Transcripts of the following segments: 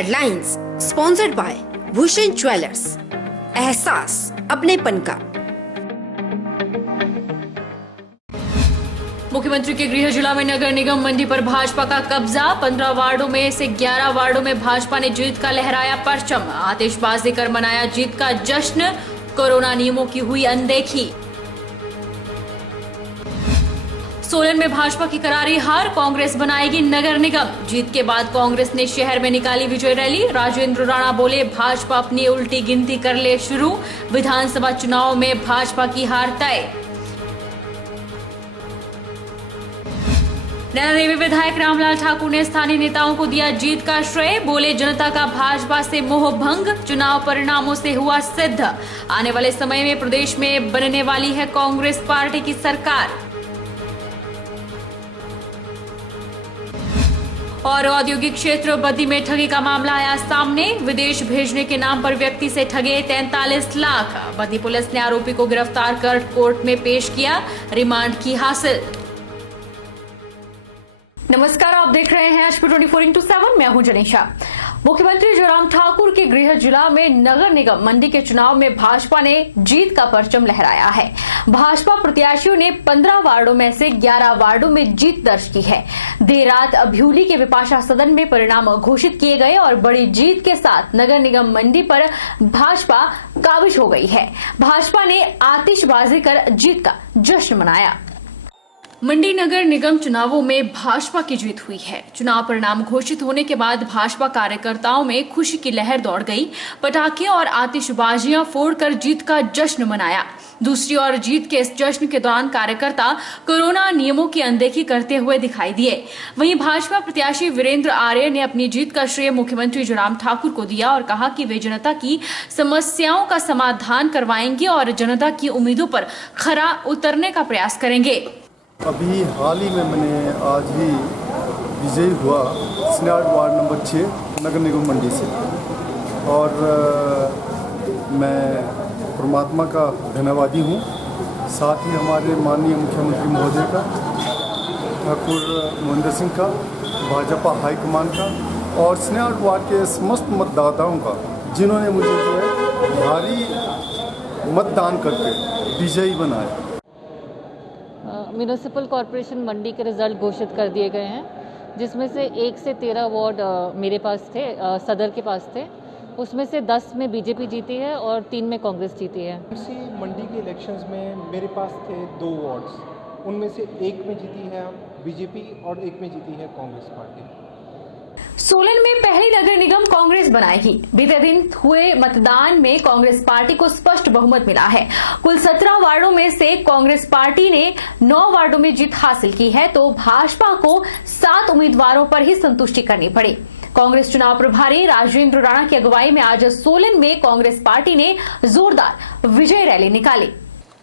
Headlines sponsored by Bhushan jewellers. एहसास अपनेपन का। मुख्यमंत्री के गृह जिला में नगर निगम मंडी पर भाजपा का कब्जा। 15 वार्डों में से 11 वार्डों में भाजपा ने जीत का लहराया परचम। आतिशबाजी कर मनाया जीत का जश्न। कोरोना नियमों की हुई अनदेखी। सोलन में भाजपा की करारी हार, कांग्रेस बनाएगी नगर निगम। जीत के बाद कांग्रेस ने शहर में निकाली विजय रैली। राजेंद्र राणा बोले भाजपा अपनी उल्टी गिनती कर ले शुरू। विधानसभा चुनाव में भाजपा की हार तय। नैना देवी विधायक रामलाल ठाकुर ने स्थानीय नेताओं को दिया जीत का श्रेय। बोले जनता का भाजपा से मोह भंग चुनाव परिणामों से हुआ सिद्ध। आने वाले समय में प्रदेश में बनने वाली है कांग्रेस पार्टी की सरकार। और औद्योगिक क्षेत्र बद्दी में ठगी का मामला आया सामने। विदेश भेजने के नाम पर व्यक्ति से ठगे 43 लाख। बद्दी पुलिस ने आरोपी को गिरफ्तार कर कोर्ट में पेश किया। रिमांड की हासिल। नमस्कार, आप देख रहे हैं HP 24x7। मैं हूं जनीशा। मुख्यमंत्री जयराम ठाकुर के गृह जिला में नगर निगम मंडी के चुनाव में भाजपा ने जीत का परचम लहराया है। भाजपा प्रत्याशियों ने 15 वार्डों में से 11 वार्डों में जीत दर्ज की है। देर रात अभ्यूली के विपाशा सदन में परिणाम घोषित किए गए और बड़ी जीत के साथ नगर निगम मंडी पर भाजपा काबिज हो गई है। भाजपा ने आतिशबाजी कर जीत का जश्न मनाया। मंडी नगर निगम चुनावों में भाजपा की जीत हुई है। चुनाव परिणाम घोषित होने के बाद भाजपा कार्यकर्ताओं में खुशी की लहर दौड़ गई। पटाखे और आतिशबाजियां फोड़कर जीत का जश्न मनाया। दूसरी ओर जीत के इस जश्न के दौरान कार्यकर्ता कोरोना नियमों की अनदेखी करते हुए दिखाई दिए। वहीं भाजपा प्रत्याशी वीरेंद्र आर्य ने अपनी जीत का श्रेय मुख्यमंत्री जयराम ठाकुर को दिया और कहा कि वे जनता की समस्याओं का समाधान करवाएंगे और जनता की उम्मीदों पर खरा उतरने का प्रयास करेंगे। अभी हाल ही में मैंने आज ही विजयी हुआ स्नाड वार्ड नंबर 6 नगर निगम मंडी से और मैं परमात्मा का धन्यवादी हूँ। साथ ही हमारे माननीय मुख्यमंत्री महोदय का, ठाकुर महेंद्र सिंह का, भाजपा हाईकमान का और स्नाड वार्ड के समस्त मतदाताओं का, जिन्होंने मुझे जो है भारी मतदान करके विजयी बनाया। म्यूनिसिपल कॉरपोरेशन मंडी के रिज़ल्ट घोषित कर दिए गए हैं, जिसमें से 1 से 13 वार्ड मेरे पास थे, सदर के पास थे। उसमें से 10 में बीजेपी जीती है और 3 में कांग्रेस जीती है। इसी मंडी के इलेक्शंस में मेरे पास थे 2 वार्ड्स, उनमें से 1 में जीती है बीजेपी और 1 में जीती है कांग्रेस पार्टी। सोलन में पहली नगर निगम कांग्रेस बनाएगी। बीते दिन हुए मतदान में कांग्रेस पार्टी को स्पष्ट बहुमत मिला है। कुल 17 वार्डों में से कांग्रेस पार्टी ने 9 वार्डों में जीत हासिल की है, तो भाजपा को 7 उम्मीदवारों पर ही संतुष्टि करनी पड़ी। कांग्रेस चुनाव प्रभारी राजेंद्र राणा की अगुवाई में आज सोलन में कांग्रेस पार्टी ने जोरदार विजय रैली निकाली।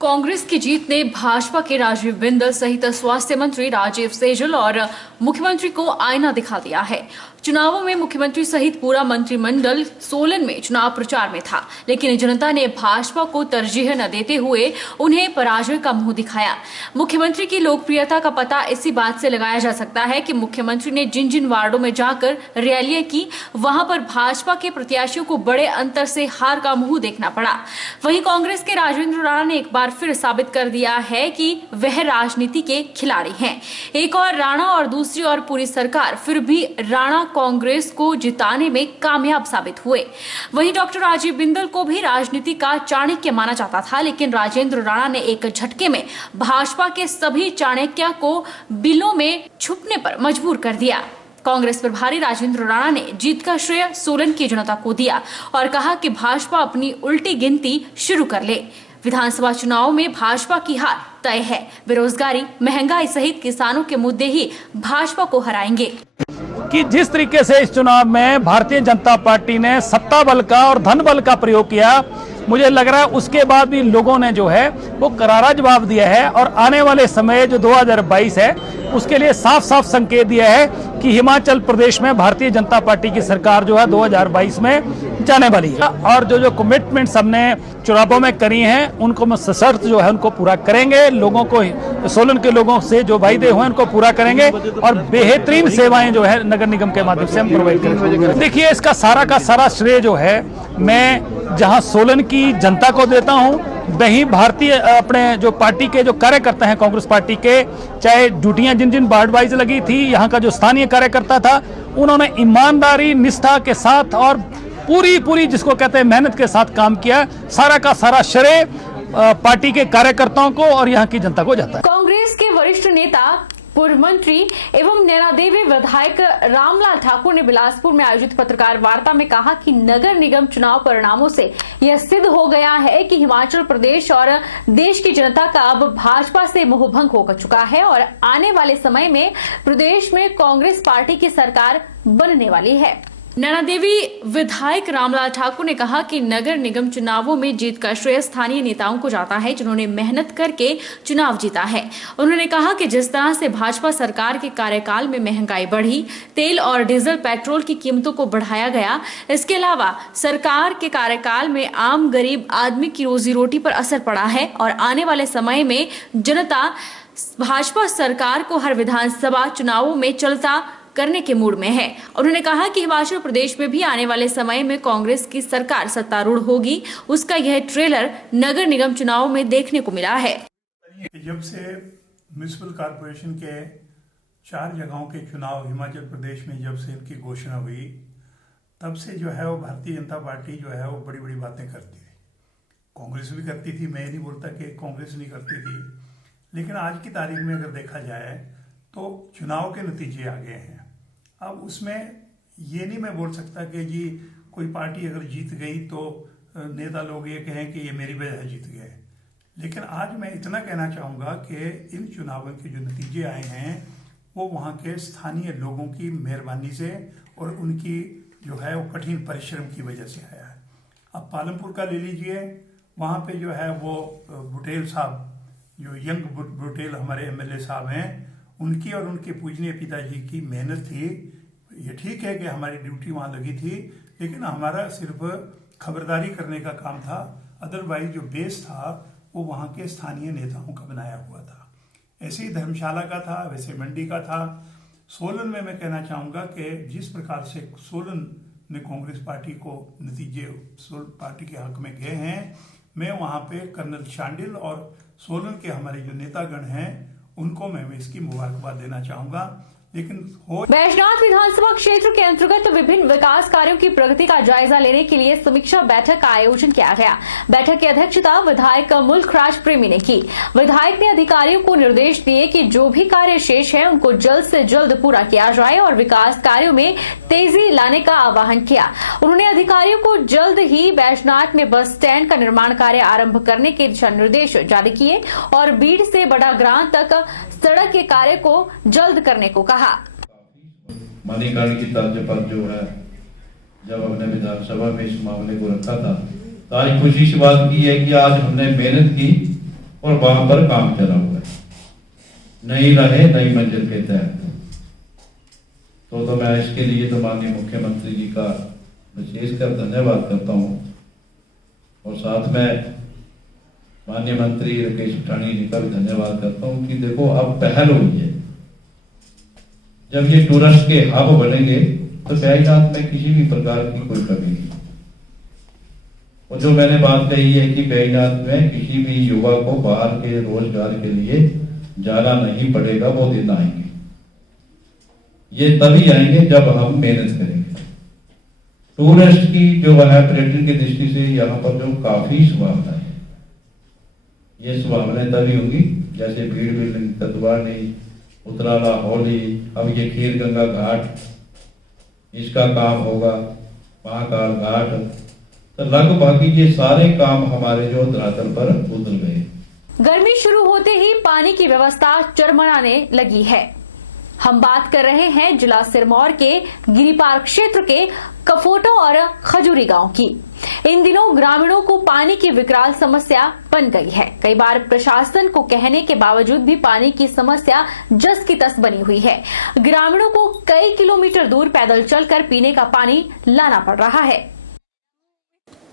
कांग्रेस की जीत ने भाजपा के राजीव बिंदल सहित स्वास्थ्य मंत्री राजीव सैजल और मुख्यमंत्री को आईना दिखा दिया है। चुनावों में मुख्यमंत्री सहित पूरा मंत्रिमंडल सोलन में चुनाव प्रचार में था, लेकिन जनता ने भाजपा को तरजीह न देते हुए उन्हें पराजय का मुंह दिखाया। मुख्यमंत्री की लोकप्रियता का पता इसी बात से लगाया जा सकता है कि मुख्यमंत्री ने जिन जिन वार्डों में जाकर रैलियां की, वहां पर भाजपा के प्रत्याशियों को बड़े अंतर से हार का मुंह देखना पड़ा। वहीं कांग्रेस के राजेंद्र राणा ने एक बार फिर साबित कर दिया है कि वह राजनीति के खिलाड़ी हैं। एक और राणा और दूसरी ओर पूरी सरकार, फिर भी राणा कांग्रेस को जिताने में कामयाब साबित हुए। वहीं डॉक्टर राजीव बिंदल को भी राजनीति का चाणक्य माना जाता था, लेकिन राजेंद्र राणा ने एक झटके में भाजपा के सभी चाणक्य को बिलों में छुपने पर मजबूर कर दिया। कांग्रेस प्रभारी राजेंद्र राणा ने जीत का श्रेय सोलन की जनता को दिया और कहा कि भाजपा अपनी उल्टी गिनती शुरू कर ले। विधानसभा चुनाव में भाजपा की हार तय है। बेरोजगारी, महंगाई सहित किसानों के मुद्दे ही भाजपा को हराएंगे। कि जिस तरीके से इस चुनाव में भारतीय जनता पार्टी ने सत्ता बल का और धन बल का प्रयोग किया, मुझे लग रहा है उसके बाद भी लोगों ने जो है वो करारा जवाब दिया है और आने वाले समय जो 2022 है उसके लिए साफ साफ संकेत दिया है कि हिमाचल प्रदेश में भारतीय जनता पार्टी की सरकार जो है 2022 में जाने वाली है और जो कमिटमेंट्स हमने चुनावों में करी हैं उनको हम सशर्त जो है उनको पूरा करेंगे। लोगों को सोलन के लोगों से जो वायदे हुए उनको पूरा करेंगे और बेहतरीन सेवाएं जो है नगर निगम के माध्यम से हम प्रोवाइड करेंगे। देखिए इसका सारा का सारा श्रेय जो है मैं जहां सोलन की जनता को देता हूं, वहीं भारतीय अपने जो पार्टी के जो कार्यकर्ता हैं कांग्रेस पार्टी के, चाहे ड्यूटियां जिन जिन वार्ड वाइज लगी थी, यहाँ का जो स्थानीय कार्यकर्ता था उन्होंने ईमानदारी निष्ठा के साथ और पूरी जिसको कहते हैं मेहनत के साथ काम किया। सारा का सारा श्रेय पार्टी के कार्यकर्ताओं को और यहाँ की जनता को जाता है। कांग्रेस के वरिष्ठ नेता पूर्व मंत्री एवं नैनादेवी विधायक रामलाल ठाकुर ने बिलासपुर में आयोजित पत्रकार वार्ता में कहा कि नगर निगम चुनाव परिणामों से यह सिद्ध हो गया है कि हिमाचल प्रदेश और देश की जनता का अब भाजपा से मोहभंग हो चुका है और आने वाले समय में प्रदेश में कांग्रेस पार्टी की सरकार बनने वाली है। नैनादेवी विधायक रामलाल ठाकुर ने कहा कि नगर निगम चुनावों में जीत का श्रेय स्थानीय नेताओं को जाता है जिन्होंने मेहनत करके चुनाव जीता है। उन्होंने कहा कि जिस तरह से भाजपा सरकार के कार्यकाल में महंगाई बढ़ी, तेल और डीजल पेट्रोल की कीमतों को बढ़ाया गया, इसके अलावा सरकार के कार्यकाल में आम गरीब आदमी की रोजी रोटी पर असर पड़ा है और आने वाले समय में जनता भाजपा सरकार को हर विधानसभा चुनावों में चलता करने के मूड में है। उन्होंने कहा कि हिमाचल प्रदेश में भी आने वाले समय में कांग्रेस की सरकार सत्तारूढ़ होगी, उसका यह ट्रेलर नगर निगम चुनाव में देखने को मिला है। जब से म्युनिसिपल कॉर्पोरेशन के 4 जगहों के चुनाव हिमाचल प्रदेश में जब से इनकी घोषणा हुई, तब से जो है वो भारतीय जनता पार्टी जो है वो बड़ी बड़ी बातें करती थी। कांग्रेस भी करती थी, मैं नहीं बोलता कि कांग्रेस नहीं करती थी, लेकिन आज की तारीख में अगर देखा जाए तो चुनाव के नतीजे आ गए हैं। अब उसमें ये नहीं मैं बोल सकता कि जी कोई पार्टी अगर जीत गई तो नेता लोग ये कहें कि ये मेरी वजह जीत गए, लेकिन आज मैं इतना कहना चाहूँगा कि इन चुनावों के जो नतीजे आए हैं वो वहाँ के स्थानीय लोगों की मेहरबानी से और उनकी जो है वो कठिन परिश्रम की वजह से आया है। अब पालमपुर का ले लीजिए, वहाँ पे जो है वो बुटेल साहब, जो यंग बुटेल हमारे एमएलए साहब हैं, उनकी और उनके पूजनीय पिताजी की मेहनत थी। ये ठीक है कि हमारी ड्यूटी वहाँ लगी थी, लेकिन हमारा सिर्फ खबरदारी करने का काम था, अदरवाइज जो बेस था वो वहाँ के स्थानीय नेताओं का बनाया हुआ था। ऐसे ही धर्मशाला का था, वैसे मंडी का था। सोलन में मैं कहना चाहूँगा कि जिस प्रकार से सोलन में कांग्रेस पार्टी को नतीजे सोलन पार्टी के हक में गए हैं, मैं वहाँ पे कर्नल शांडिल और सोलन के हमारे जो नेतागण हैं उनको मैं इसकी मुबारकबाद देना चाहूंगा। लेकिन बैजनाथ विधानसभा क्षेत्र के अंतर्गत विभिन्न विकास कार्यों की प्रगति का जायजा लेने के लिए समीक्षा बैठक का आयोजन किया गया। बैठक की अध्यक्षता विधायक मुल्खराज प्रेमी ने की। विधायक ने अधिकारियों को निर्देश दिए कि जो भी कार्य शेष है उनको जल्द से जल्द पूरा किया जाए और विकास कार्यों में तेजी लाने का आह्वान किया। उन्होंने अधिकारियों को जल्द ही बैजनाथ में बस स्टैंड का निर्माण कार्य आरंभ करने के दिशा निर्देश जारी किए और बीड़ से बड़ाग्रां तक सड़क के कार्य को जल्द करने को कहा। मणिकाल की तर्ज पर जो है जब हमने विधानसभा में इस मामले को रखा था, तो आज खुशी इस बात की है कि आज हमने मेहनत की और वहां पर काम चला हुआ है, नई राहें नई मंजिल के तहत। तो मैं इसके लिए तो माननीय मुख्यमंत्री जी का विशेषकर धन्यवाद करता हूँ और साथ में माननीय मंत्री राकेश पठानिया जी का भी धन्यवाद करता हूँ कि देखो अब पहल हुई है। जब ये टूरिस्ट के हब बनेंगे तो बैजनाथ में किसी भी प्रकार की कोई कमी नहीं। और जो मैंने बात कही है कि बैजनाथ में किसी भी युवा को बाहर के रोजगार के लिए जाना नहीं पड़ेगा, वो दिन आएंगे। ये तभी आएंगे जब हम मेहनत करेंगे। टूरिस्ट की जो है पर्यटन की दृष्टि से यहाँ पर जो काफी संभावना है, ये संभावनाएं तभी होंगी जैसे भीड़ बिल्डिंग, तत्वानी, उतराला, हौली, अब ये खीर गंगा घाट इसका काम होगा, महाकाल घाट, तो लगभग ये सारे काम हमारे जो धरातल पर उतर गए। गर्मी शुरू होते ही पानी की व्यवस्था चरमराने लगी है। हम बात कर रहे हैं जिला सिरमौर के गिरिपार क्षेत्र के कफोटा और खजूरी गांव की। इन दिनों ग्रामीणों को पानी की विकराल समस्या बन गई है। कई बार प्रशासन को कहने के बावजूद भी पानी की समस्या जस की तस बनी हुई है। ग्रामीणों को कई किलोमीटर दूर पैदल चलकर पीने का पानी लाना पड़ रहा है।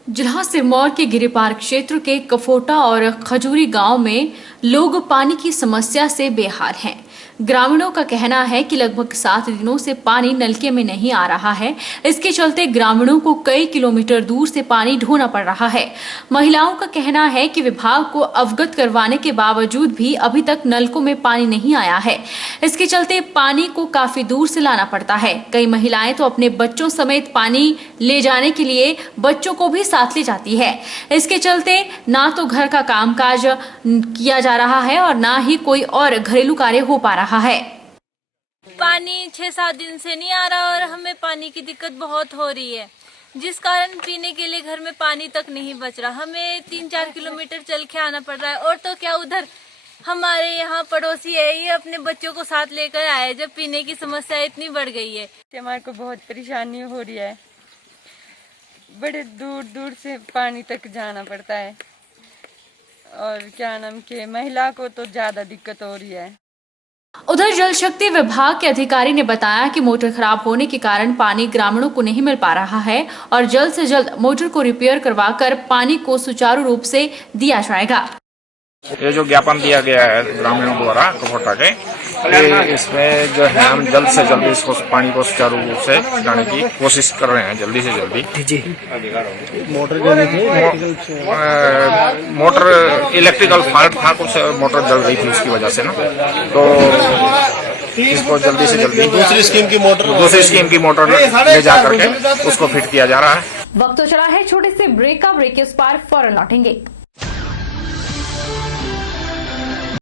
जिला सिरमौर के गिरिपार क्षेत्र के कफोटा और खजूरी गांव में लोग पानी की समस्या से बेहाल हैं। ग्रामीणों का कहना है कि लगभग 7 दिनों से पानी नलके में नहीं आ रहा है। इसके चलते ग्रामीणों को कई किलोमीटर दूर से पानी ढोना पड़ रहा है। महिलाओं का कहना है कि विभाग को अवगत करवाने के बावजूद भी अभी तक नलकों में पानी नहीं आया है। इसके चलते पानी को काफी दूर से लाना पड़ता है। कई महिलाएं तो अपने बच्चों समेत पानी ले जाने के लिए बच्चों को भी साथ ले जाती है। इसके चलते ना तो घर का कामकाज किया जा रहा है और ना ही कोई और घरेलू कार्य हो पा रहा है। पानी 6-7 दिन से नहीं आ रहा और हमें पानी की दिक्कत बहुत हो रही है, जिस कारण पीने के लिए घर में पानी तक नहीं बच रहा। हमें 3-4 किलोमीटर चल के आना पड़ रहा है। और तो क्या, उधर हमारे यहाँ पड़ोसी है, ये अपने बच्चों को साथ लेकर आए जब पीने की समस्या इतनी बढ़ गई है। हमारे को बहुत परेशानी हो रही है, बड़े दूर दूर से पानी तक जाना पड़ता है और क्या नाम के महिला को तो ज्यादा दिक्कत हो रही है। उधर जल शक्ति विभाग के अधिकारी ने बताया कि मोटर खराब होने के कारण पानी ग्रामीणों को नहीं मिल पा रहा है और जल्द से जल्द मोटर को रिपेयर करवाकर पानी को सुचारू रूप से दिया जाएगा। ये जो ज्ञापन दिया गया है ग्रामीणों द्वारा कफोटा के, इसमें जो है हम जल्द से जल्द इसको पानी को सुचारू रूप से लाने की कोशिश कर रहे हैं, जल्दी से जल्दी। जी मोटर इलेक्ट्रिकल फॉल्ट था, कुछ मोटर जल गई थी उसकी वजह से ना, तो इसको जल्दी से जल्दी दूसरी स्कीम की मोटर ले जा करके उसको फिट किया जा रहा है। वक्त तो चला है छोटे से ब्रेक का। ब्रेक के उस पार फौरन लौटेंगे।